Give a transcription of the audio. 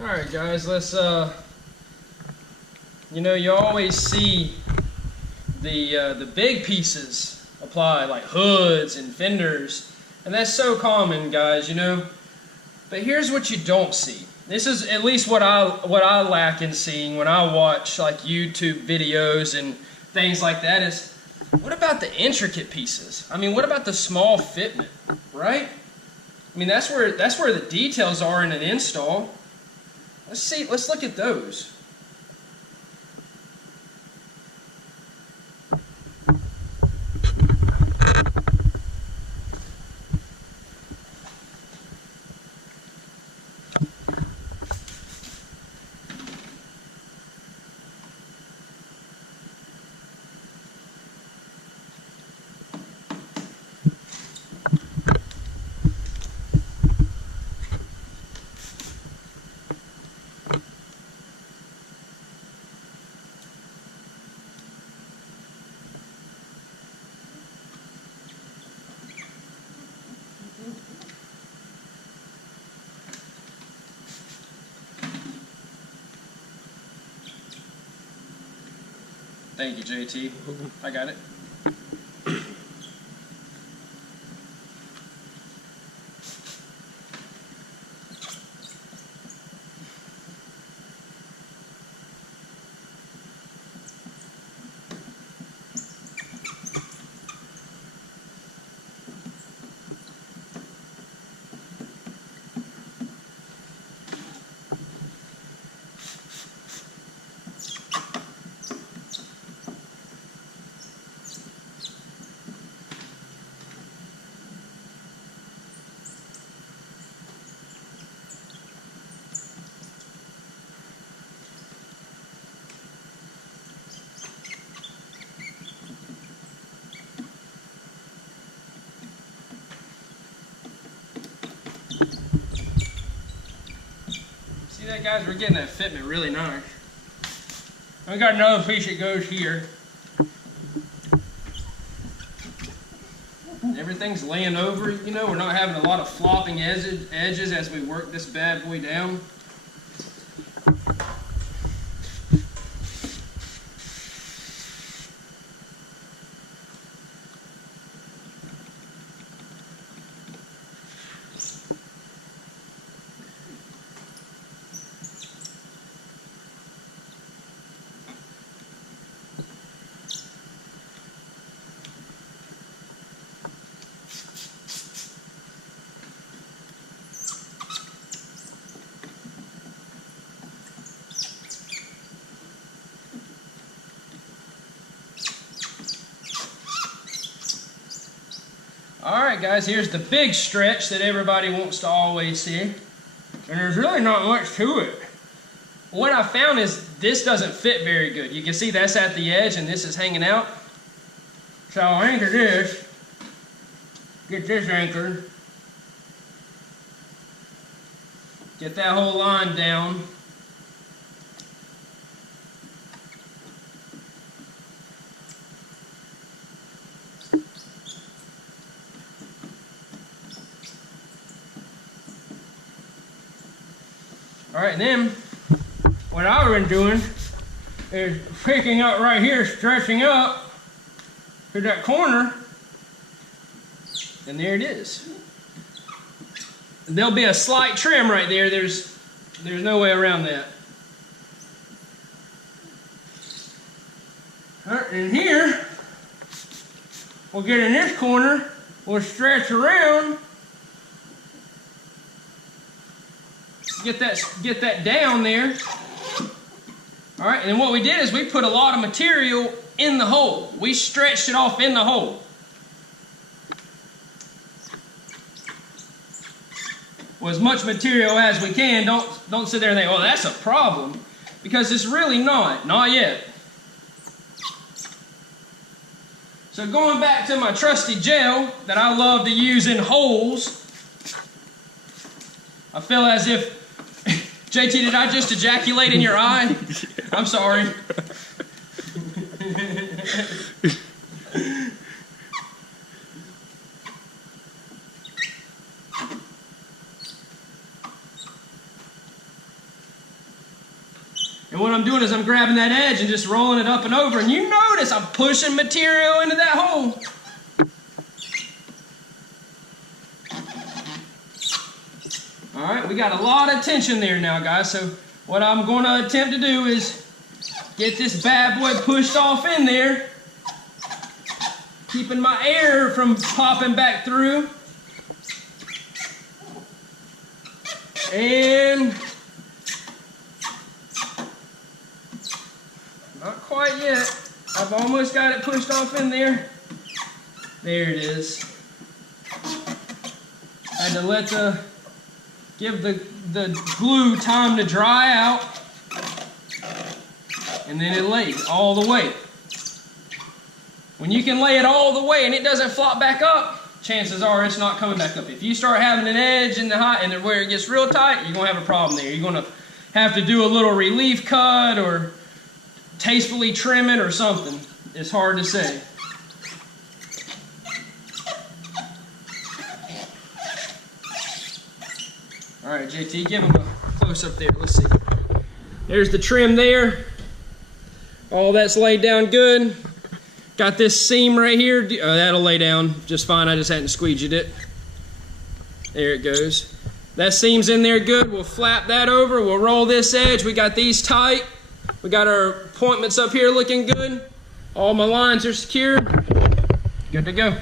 Alright guys, let's you know, you always see the big pieces apply, like hoods and fenders, and that's so common, guys, you know. But here's what you don't see. This is at least what I lack in seeing when I watch like YouTube videos and things like that is, what about the intricate pieces? I mean, what about the small fitment, right? I mean, that's where the details are in an install. Let's look at those. Thank you, JT. I got it. See that, guys? We're getting that fitment really nice. We got another piece that goes here. Everything's laying over, you know, we're not having a lot of flopping edges as we work this bad boy down. Alright guys, here's the big stretch that everybody wants to always see. And there's really not much to it. What I found is this doesn't fit very good. You can see that's at the edge and this is hanging out. So I'll anchor this. Get this anchored. Get that whole line down. Alright, and then what I've been doing is picking up right here, stretching up to that corner, and there it is. There'll be a slight trim right there. There's no way around that. Alright, and here we'll get in this corner, we'll stretch around. Get that down there. All right, and then what we did is we put a lot of material in the hole. We stretched it off in the hole. Well, as much material as we can. Don't sit there and think, oh, that's a problem, because it's really not yet. So going back to my trusty gel that I love to use in holes, I feel as if, JT, did I just ejaculate in your eye? I'm sorry. And what I'm doing is I'm grabbing that edge and just rolling it up and over. And you notice I'm pushing material into that hole. All right, we got a lot of tension there now, guys. So what I'm going to attempt to do is get this bad boy pushed off in there, keeping my air from popping back through. And not quite yet. I've almost got it pushed off in there. There it is. I had to give the glue time to dry out, and then it laid all the way. When you can lay it all the way and it doesn't flop back up, chances are it's not coming back up. If you start having an edge in the hot and where it gets real tight, you're gonna have a problem there. You're gonna have to do a little relief cut or tastefully trim it or something. It's hard to say. All right, JT, give him a close up there. Let's see. There's the trim there. All that's laid down good. Got this seam right here. That'll lay down just fine. I just hadn't squeegeed it. There it goes. That seam's in there good. We'll flap that over. We'll roll this edge. We got these tight. We got our appointments up here looking good. All my lines are secure. Good to go.